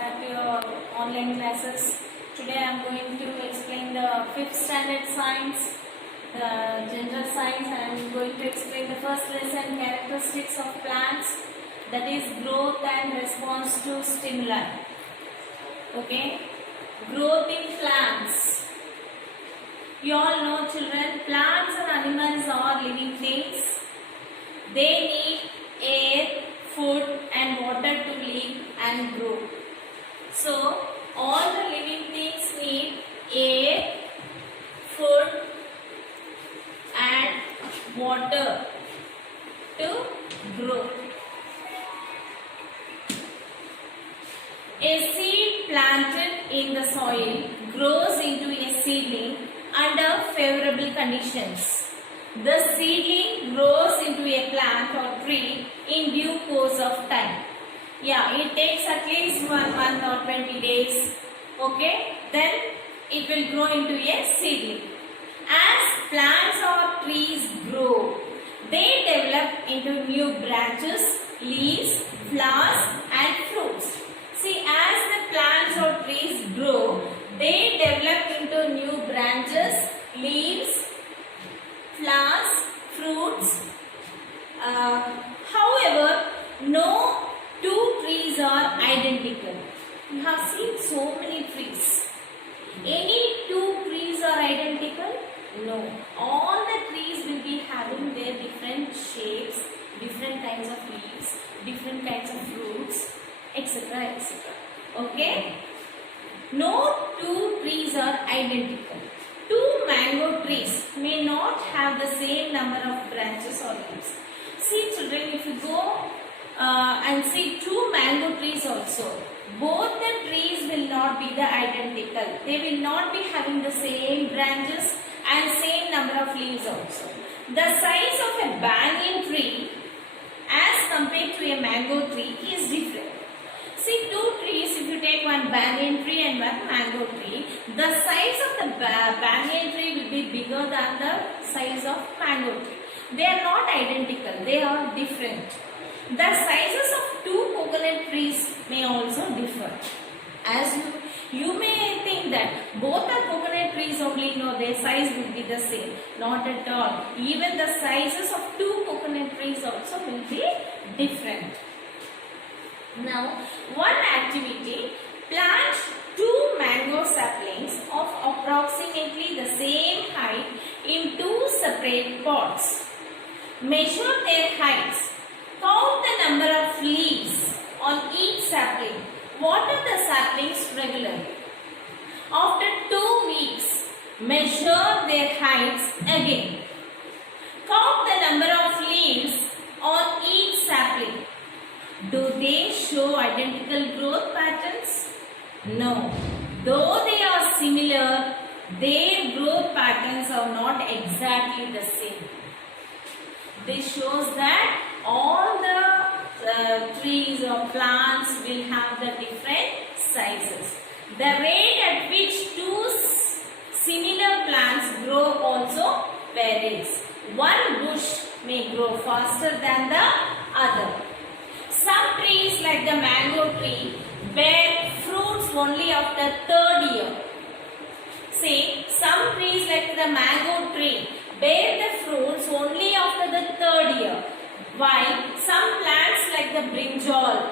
back to your online classes. Today I am going to explain the 5th standard science, the general science. I am going to explain the first lesson, characteristics of plants, that is growth and response to stimuli. Okay, growth in plants. You all know, children, plants and animals are living things. They need air, food and water to live and grow. So, all the living things need air, food and water to grow. A seed planted in the soil grows into a seedling under favorable conditions. The seedling grows into a plant or tree in due course of time. Yeah, it takes at least 1 month or 20 days. Okay, then it will grow into a seedling. As plants or trees grow, they develop into new branches, leaves, flowers and fruits. See, as the plants or trees grow, they develop into new branches, leaves, flowers, fruits. However, no two trees are identical. You have seen so many trees. Any two trees are identical? No. All the trees will be having their different shapes, different kinds of leaves, different kinds of fruits, etc. etc. Okay? No two trees are identical. Two mango trees may not have the same number of branches or leaves. See children, if you go and see two mango trees also, both the trees will not be the identical. They will not be having the same branches and same number of leaves also. The size of a banyan tree as compared to a mango tree is different. See, two trees, if you take one banyan tree and one mango tree, the size of the banyan tree will be bigger than the size of mango tree. They are not identical, they are different. The sizes of two coconut trees may also differ. As you may think that both are coconut trees only, no, their size will be the same. Not at all. Even the sizes of two coconut trees also will be different. Now, one activity, plant two mango saplings of approximately the same height in two separate pots. Measure their heights. Count the number of leaves on each sapling. Water the saplings regularly. After 2 weeks, measure their heights again. Count the number of leaves on each sapling. Do they show identical growth patterns? No. Though they are similar, their growth patterns are not exactly the same. This shows that all the trees or plants will have the different sizes. The rate at which two similar plants grow also varies. One bush may grow faster than the other. Some trees like the mango tree bear fruits only after 3rd year. See, some trees like the mango tree bear the fruits only after the 3rd year, while some plants like the brinjal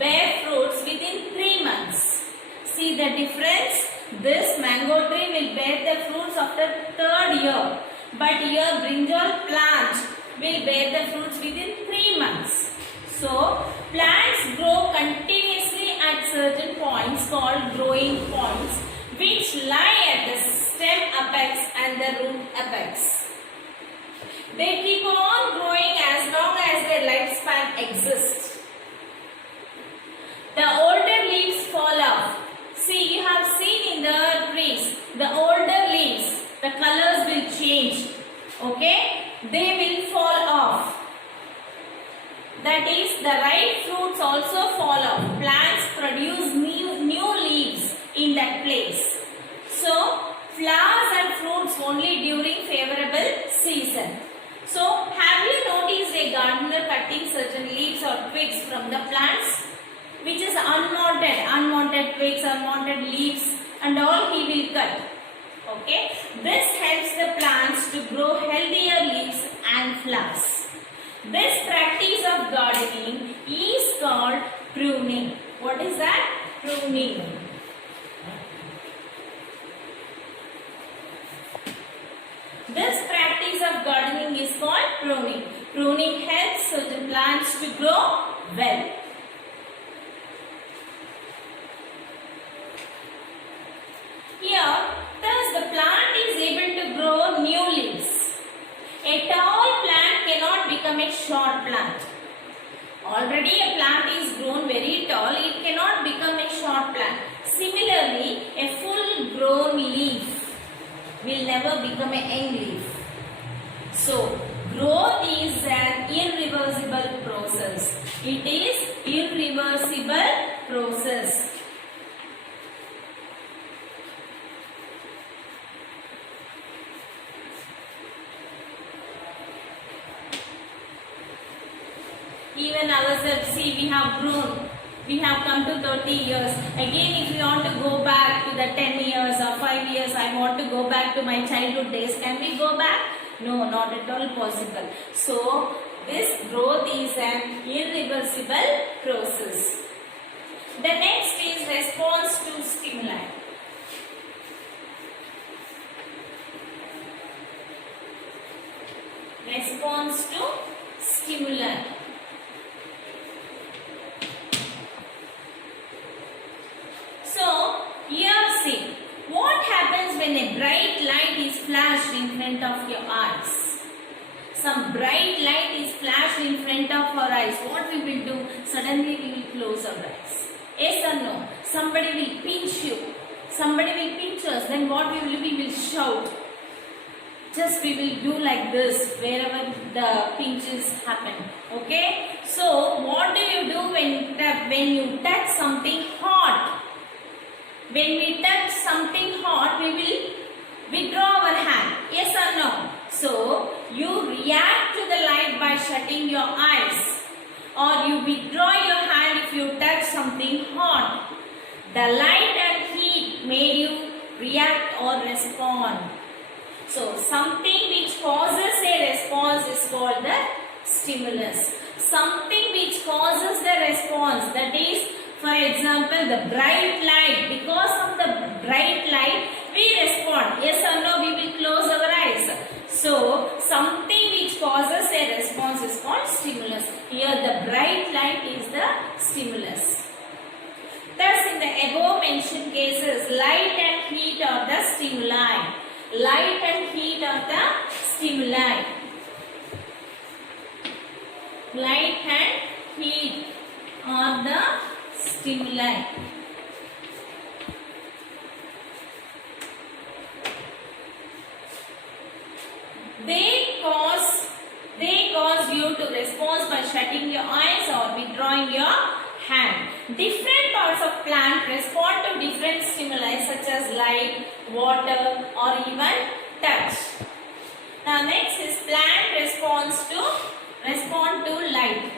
bear fruits within 3 months. See the difference? This mango tree will bear the fruits after 3rd year, but here brinjal plant will bear the fruits within 3 months. So, plants grow continuously at certain points called growing points, which lie at the stem apex and the root apex. They keep on growing as long as their lifespan exists. The older leaves fall off. See, you have seen in the trees, the older leaves, the colors will change. Okay? They will fall off. That is, the ripe fruits also fall off. Plants produce new leaves in that place. So, flowers and fruits only during favorable season. So, have you noticed a gardener cutting certain leaves or twigs from the plants? which is unwanted twigs, unwanted leaves and all he will cut. Okay, this helps the plants to grow healthier leaves and flowers. This practice of gardening is called pruning. What is that? Pruning. This practice of gardening is called pruning. Pruning helps certain plants to grow well. Here, thus the plant is able to grow new leaves. A tall plant cannot become a short plant. Already a plant is grown very tall, it cannot become a short plant. Similarly, a full grown leaf will never become a young leaf. So, growth is an irreversible process. It is irreversible process. Even ourselves, see, we have grown. We have come to 30 years. Again, if we want to go back to the 10 years or 5 years, I want to go back to my childhood days. Can we go back? No, not at all possible. So, this growth is an irreversible process. The next is response to stimuli. Response to stimuli. So, here see, what happens when a bright light is flashed in front of your eyes? Some bright light is flashed in front of our eyes. What we will do? Suddenly we will close our eyes. Yes or no? Somebody will pinch you. Somebody will pinch us. Then what we will do? We will shout. Just we will do like this wherever the pinches happen. Okay? So, what do you do when you touch something hot? When we touch something hot, we will withdraw our hand. Yes or no? So, you react to the light by shutting your eyes. Or you withdraw your hand if you touch something hot. The light and heat made you react or respond. So, something which causes a response is called the stimulus. Something which causes the response, that is, for example, the bright light. Because of the bright light, we respond. Yes or no? We will close our eyes. So, something which causes a response is called stimulus. Here, the bright light is the stimulus. Thus, in the above mentioned cases, light and heat are the stimuli. Light and heat are the stimuli. Light and heat are the stimuli. They cause you to respond by shutting your eyes or withdrawing your hand. Different parts of plant respond to different stimuli such as light, water or even touch. Now next is plant respond to light.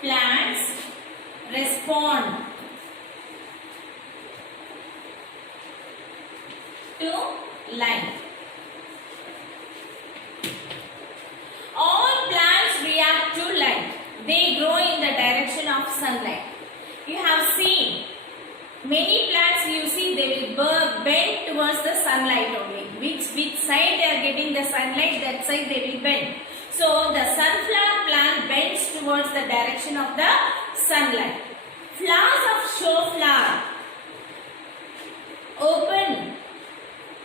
Plants respond to light. All plants react to light. They grow in the direction of sunlight. You have seen many plants, you see, they will bend towards the sunlight only. Which side they are getting the sunlight, that side they will bend. So the sunflower plant bends towards the direction of the sunlight. Flowers of show flower open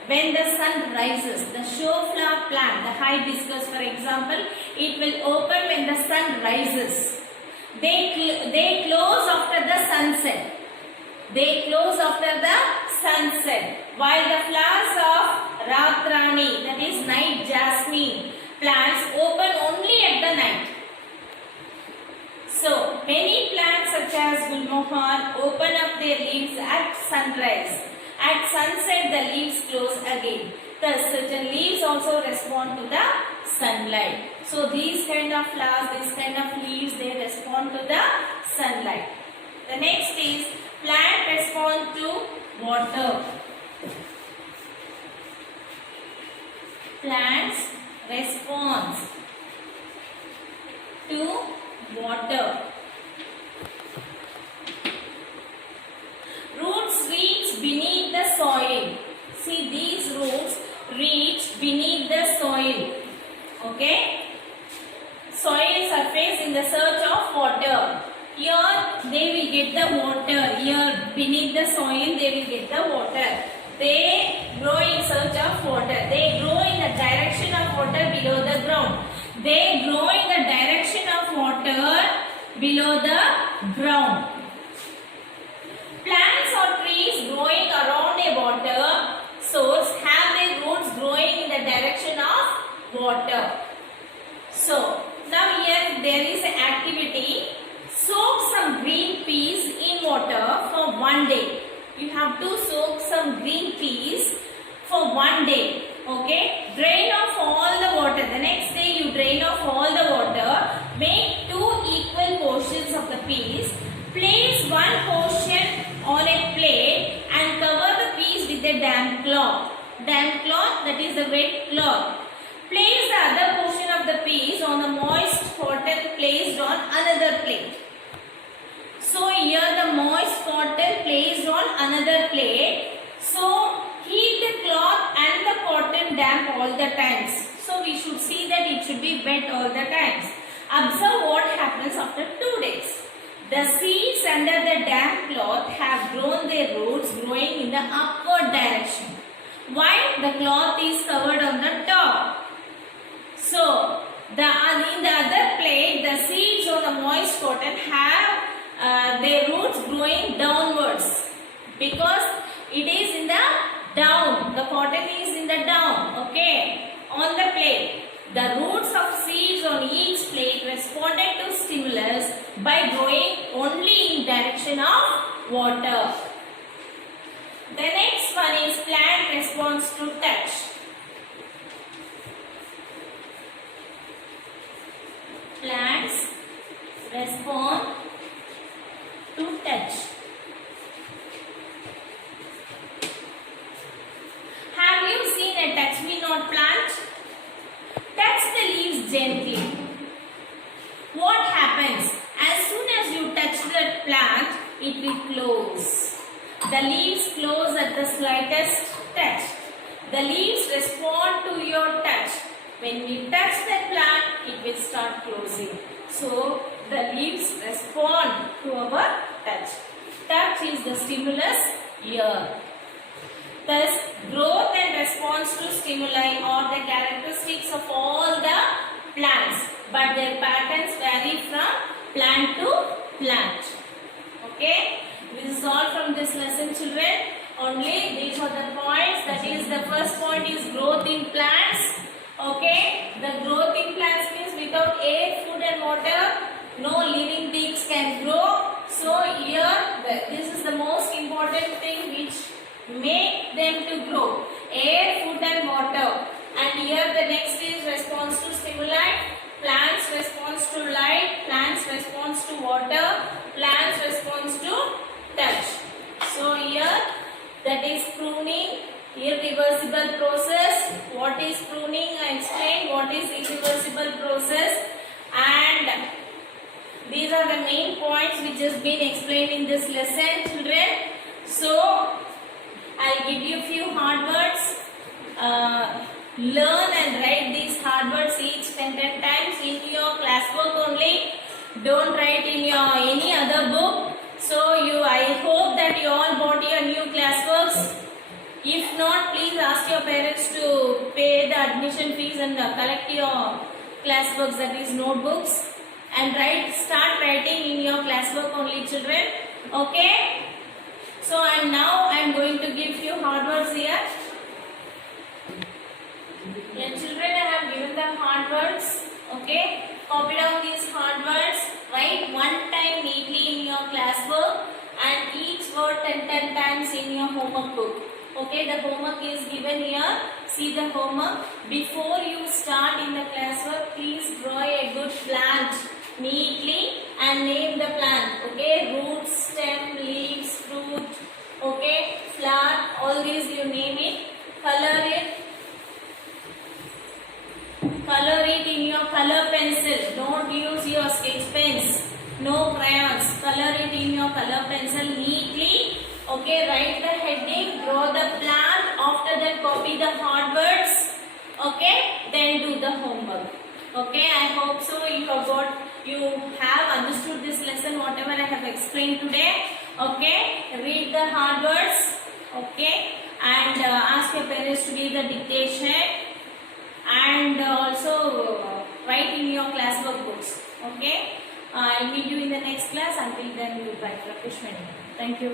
when the sun rises. The show flower plant, the hibiscus for example, it will open when the sun rises. They close after the sunset. They close after the sunset. While the flowers of Ratrani, that is night jasmine plants, open only at the night. So, many plants such as Gulmohar open up their leaves at sunrise. At sunset, the leaves close again. Thus, certain leaves also respond to the sunlight. So these kind of flowers, these kind of leaves, they respond to the sunlight. The next is plant respond to water. Plants responds to water. Roots reach beneath the soil. See, these roots reach beneath the soil. Okay? Soil surface in the search of water. Here they will get the water. Here beneath the soil they will get the water. They grow in search of water. They grow in the direction of water below the ground. They grow in the direction of water below the ground. Plants or trees growing around a water source have their roots growing in the direction of water. So, now here there is an activity. Soak some green peas in water for 1 day. You have to soak some green peas for 1 day. Okay? Drain off all the water. The next day you drain off all the water. Make 2 equal portions of the peas. Place 1 portion on a plate and cover the peas with a damp cloth. Damp cloth, that is a wet cloth. Place the other portion of the peas on a moist cotton placed on another plate. So here the moist cotton placed on another plate. So keep the cloth and the cotton damp all the times. So we should see that it should be wet all the times. Observe what happens after 2 days. The seeds under the damp cloth have grown their roots growing in the upward direction. While the cloth is covered on the top. So in the other plate, the seeds on the moist cotton have their roots growing downwards because it is in the down. The cotton is in the down. Okay, on the plate. The roots of seeds on each plate responded to stimulus by growing only in direction of water. The next one is plant response to touch. Plants respond to touch. Have you seen a touch me not plant? Touch the leaves gently. What happens? As soon as you touch the plant, it will close. The leaves close at the slightest touch. The leaves respond to your touch. When we touch the plant, it will start closing. So, the leaves respond to our touch. Touch is the stimulus here. Thus, growth and response to stimuli are the characteristics of all the plants, but their patterns vary from plant to plant. Okay, this is all from this lesson, children. Only these are the points. That is, the first point is growth in plants. Okay, the growth in plants means without air, food and water, no living things can grow. So here, this is the most important thing which make them to grow. Air, food and water. And here the next is response to stimuli. Plants response to light. Plants response to water. Plants response to touch. So here that is pruning, irreversible process. What is pruning? I explained. What is irreversible process? And these are the main points which has been explained in this lesson, children. So I'll give you few hard words. Learn and write these hard words each 10 times in your classwork only. Don't write in your any other book. So I hope that you all bought your new classworks. If not, please ask your parents to pay the admission fees and collect your classworks, that is notebooks, and start writing in your classwork only, children. Okay. So and now I am going to give you hard words here. Yeah, children, I have given them hard words. Okay. Copy down these hard words. Write one time neatly in your classwork and each word 10 times in your homework book. Okay, the homework is given here. see the homework. Before you start in the classwork, please draw a good plant neatly and name the plant. Okay, roots, stem, leaves, fruit. Okay, flower. All these you name it. Color it. Color it in your color pencil. Don't use your sketch pens. No crayons. Color it in your color pencil neatly. Okay, write the heading, draw the plant. After that, copy the hard words. Okay, then do the homework. Okay, I hope so. You have understood this lesson, whatever I have explained today. Okay, read the hard words. Okay, and ask your parents to give the dictation. And also write in your classwork books. Okay, I'll meet you in the next class. Until then, goodbye. Rakesh Mani. Thank you.